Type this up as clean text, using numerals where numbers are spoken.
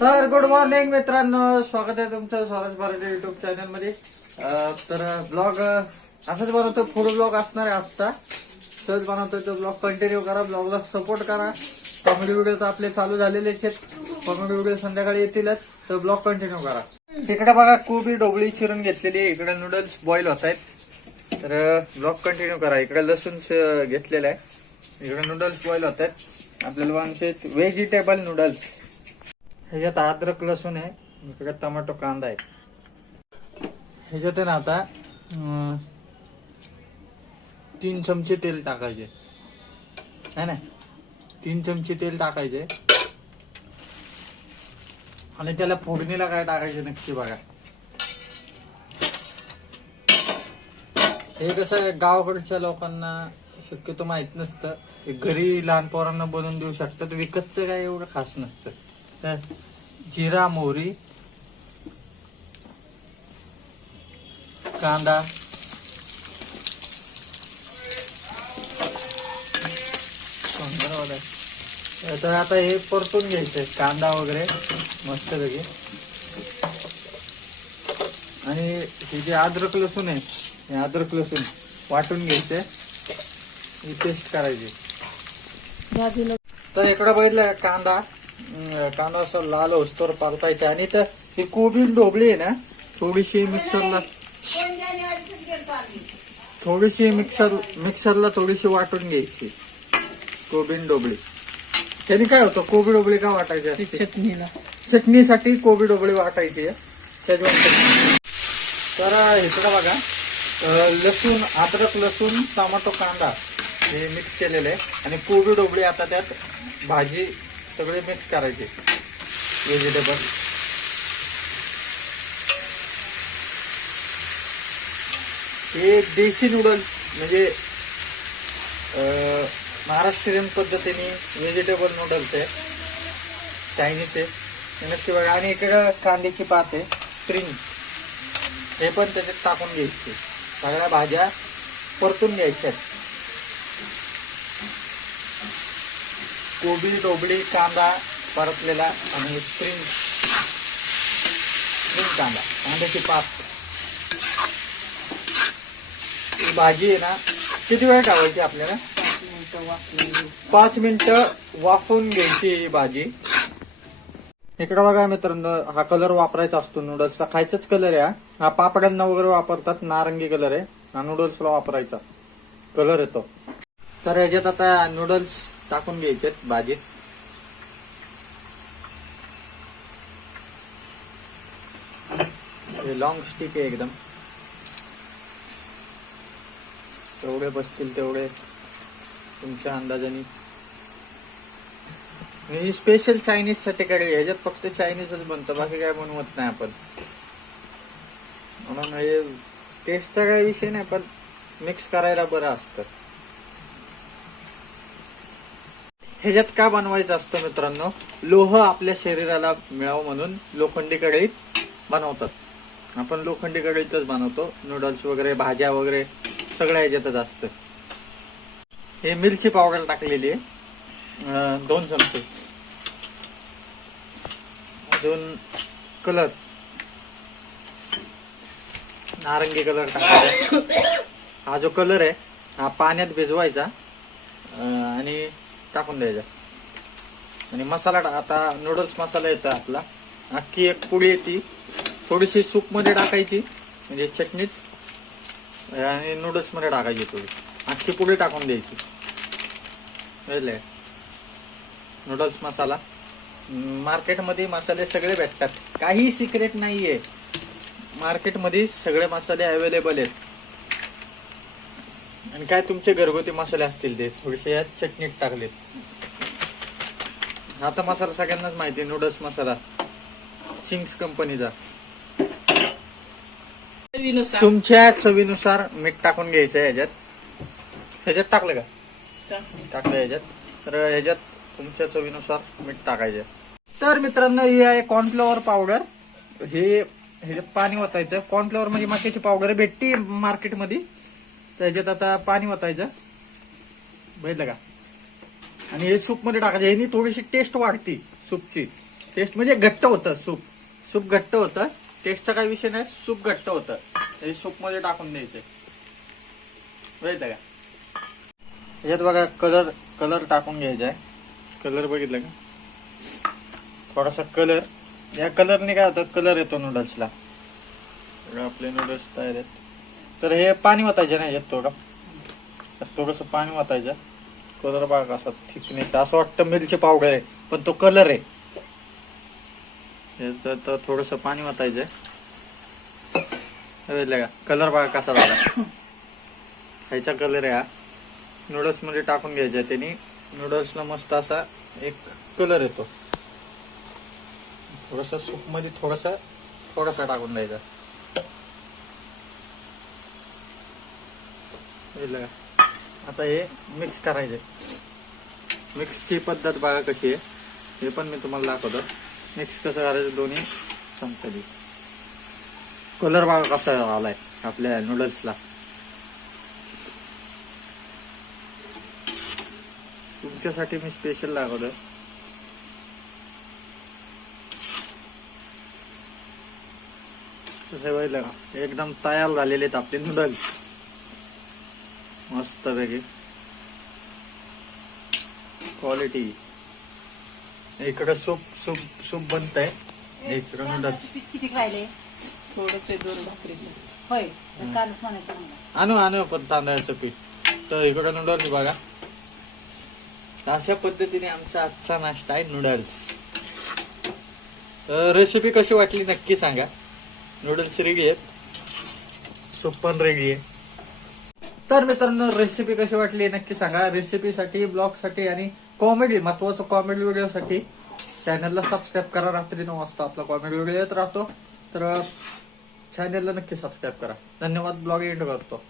तर good morning मित्रांनो, स्वागत आहे तुमचं स्वराज मराठी युट्यूब चॅनल मध्ये. तर ब्लॉग असंच बनवतो, फूड ब्लॉग असणार आहे आजचा. सहज बनवतोय तो ब्लॉग, कंटिन्यू करा, ब्लॉगला सपोर्ट करा. कॉमेडी व्हिडिओ आपले चालू झालेले आहेत, कॉमेडी व्हिडिओ संध्याकाळी येतीलच, तर ब्लॉग कंटिन्यू करा. इकडे बघा कोबी ढोबळी चिरून घेतलेली आहे, इकडे नूडल्स बॉईल होत आहेत. तर ब्लॉग कंटिन्यू करा. इकडे लसूण घेतलेला आहे, इकडे नूडल्स बॉईल होत आहेत. आपल्याला बनवायचे व्हेजिटेबल नूडल्स. ह्याच्यात अद्रक लसूण आहे, इकडे टोमॅटो कांदा आहे. ह्याच्यात आहे ना आता 3 चमचे तेल टाकायचे है ना. 3 चमचे तेल टाकायचे आणि त्याला फोडणीला काय टाकायचे नक्की बघा. हे कसं गावाकडच्या लोकांना शक्यतो माहित नसतं, घरी लहान पोरांना बनवून देऊ शकतात, विकतचं काय एवढं खास नसतं. तर जिरा मोहरी कांदा तर आता हे परतून घ्यायचंय, कांदा वगैरे मस्त पैकी. आणि हे जे अद्रक लसूण आहे, हे अद्रक लसूण वाटून घ्यायचे, ही पेस्ट करायची. तर इकडं बघितलं कांदा असं लाल होस्तोवर परतायचा. आणि तर ही कोबी ढोबळी आहे ना, थोडीशी मिक्सरला थोडीशी वाटून घ्यायची कोबी ढोबळी. त्याने काय होतं, कोबी ढोबळी का वाटायची? चटणीसाठी कोबी ढोबळी वाटायची शेजवान चटणी. तर इकडं बघा लसूण, अद्रक लसूण, टोमॅटो कांदा हे मिक्स केलेलं आहे. आणि कोबी ढोबळी आता त्यात भाजी सगळे मिक्स करायचे व्हेजिटेबल. हे देशी नूडल्स म्हणजे महाराष्ट्रीयन पद्धतीने व्हेजिटेबल नूडल्स आहे, चायनीज आहे नक्की बघा. आणि इकडे कांद्याची पात आहे, स्प्रिंग, हे पण त्याच्यात टाकून घ्यायचे. सगळ्या भाज्या परतून घ्यायच्या. कोबी ढोबळी कांदा परतलेला आणि स्प्रिंग कांदा, कांद्याची पात, ही भाजी आहे ना किती वेळ ठेवायची आपल्याला? 5 मिनिटं वाफवून घ्यायची ही भाजी. इकडे बघा मित्रांनो, हा कलर वापरायचा असतो नूडल्सचा, खायचाच कलर आहे हा पापड्यांना वगैरे वापरतात, नारंगी कलर आहे हा, नूडल्सला वापरायचा कलर येतो. तर याच्यात आता नूडल्स टाकून घ्यायचे भाजीत. लॉंग स्टिक आहे एकदम, तेवढे बसतील तेवढे तुमच्या अंदाजाने. ही स्पेशल चायनीज साठी कडे, ह्याच्यात फक्त चायनीजच बनतं, बाकी काय बनवत नाही आपण. म्हणून हे टेस्टचा काही विषय नाही, पण मिक्स करायला बरं असतं. ह्याच्यात का बनवायचं असतं मित्रांनो, लोह आपल्या शरीराला मिळावं म्हणून लोखंडी कढईत बनवतात. आपण लोखंडी कढईतच बनवतो नूडल्स वगैरे, भाज्या वगैरे सगळ्या ह्याच्यातच असतं. हे मिरची पावडर टाकलेली आहे 2 चमचे. अजून कलर, नारंगी कलर टाकायचा. हा जो कलर आहे हा पाण्यात भिजवायचा आणि टाकून द्यायचा. आणि मसाला, आता नूडल्स मसाला येतो आपला, अख्खी एक पुडी येते, थोडीशी सूप मध्ये टाकायची म्हणजे चटणीत, आणि नूडल्स मध्ये टाकायची थोडी, अख्खी पुडी टाकून द्यायची. कळलं? नूडल्स मसाला मार्केटमध्ये मसाले सगळे भेटतात, काही सिक्रेट नाहीये, मार्केटमध्ये सगळे मसाले अवेलेबल आहेत. आणि काय तुमचे घरगुती मसाले असतील ते थोडेसे यात चटणीत टाकलेत. आता मसाला सगळ्यांनाच माहिती, नूडल्स मसाला चिंग्स कंपनीचा. तुमच्या चवीनुसार मीठ टाकून घ्यायचं ह्याच्यात टाकलं का? टाकलं ह्याच्यात. तर ह्याच्यात तुमच्या चवीनुसार मीठ टाकायचं. तर मित्रांनो, ही आहे कॉर्नफ्लॉवर पावडर. हे ह्याच्यात पाणी ओतायचं. कॉर्नफ्लॉवर म्हणजे मक्याची पावडर भेटते मार्केटमध्ये. तर ह्याच्यात आता पाणी ओतायचं, बघितलं का? आणि हे सूप मध्ये टाकायचं, ह्यानी थोडीशी टेस्ट वाढते सूपची. टेस्ट म्हणजे घट्ट होतं सूप घट्ट होतं. टेस्टचा काही विषय नाही, सूप घट्ट होतं. हे सूप मध्ये टाकून द्यायचंय, बघितलं का. याच्यात बघा कलर टाकून घ्यायचा आहे. कलर बघितलं का, थोडासा कलर. या कलरने काय होतं, कलर येतो नूडल्सला. आपले नूडल्स तयार आहेत. तर हे पाणी ओतायचं नाही यात, थोडंसं पाणी ओतायचं. कलर बघा कसा थिकनेस, असं वाटतं मिरची पावडर आहे पण तो कलर आहे. तर थोडंसं पाणी ओतायचं. का कलर बघा कसा झाला, ह्याचा कलर आहे हा. नूडल्स मध्ये टाकून घ्यायचा, त्याने नूडल्सला मस्त असा एक कलर येतो. थोडासा सूप मध्ये थोडासा टाकून द्यायचा. आता हे मिक्स करायचे. मिक्सची पद्धत बघा कशी आहे, हे पण मी तुम्हाला दाखवतो. मिक्स कसं करायचं दोन्ही चमच्यानी. कलर बघा कसा आलाय आपल्या नूडल्सला. तुमच्यासाठी मी स्पेशल दाखवतो. बघितलं का, एकदम तयार झालेले आहेत आपले नूडल्स मस्त पैकी. क्वालिटी. इकडं सूप बनतंय, इकडं नूडल्स. किती राहिले? थोडंच आहे, 2 भाकरीचं. होय, तर कालच म्हणायचं मला. आणू पण तांदळाचं पीठ. तर इकडं नूडल्स बघा. अशा पद्धतीने आमचा आजचा नाश्ता आहे नूडल्स. तर रेसिपी कशी वाटली नक्की सांगा. नूडल्स रेडी आहेत, सूप पण रेडी आहे. तर मित्रांनो, रेसिपी कशी वाटली नक्की सांगा. रेसिपीसाठी, ब्लॉगसाठी आणि महत्वाचं कॉमेडी व्हिडिओसाठी चॅनलला सबस्क्राईब करा. रात्री 9 वाजता आपला कॉमेडी व्हिडिओ येत राहतो, तर चॅनलला नक्की सबस्क्राईब करा. धन्यवाद. ब्लॉग एंड करतो.